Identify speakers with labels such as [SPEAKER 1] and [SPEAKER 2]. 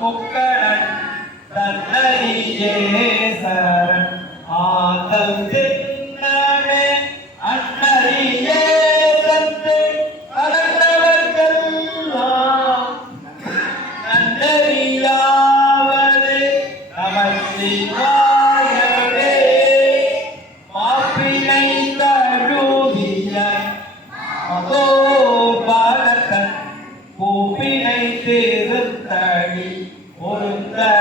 [SPEAKER 1] முக்கணன் தன்னறியே சரண். ஆதல் தின்னமே அன்னறியே தந்து அறந்தவர்க்கெல்லாம் நன்னறியாவது நமச்சிவாயவே. மாப்பிளை தழுவிய மகோபாலகன் பூப்பினை திருத்தழி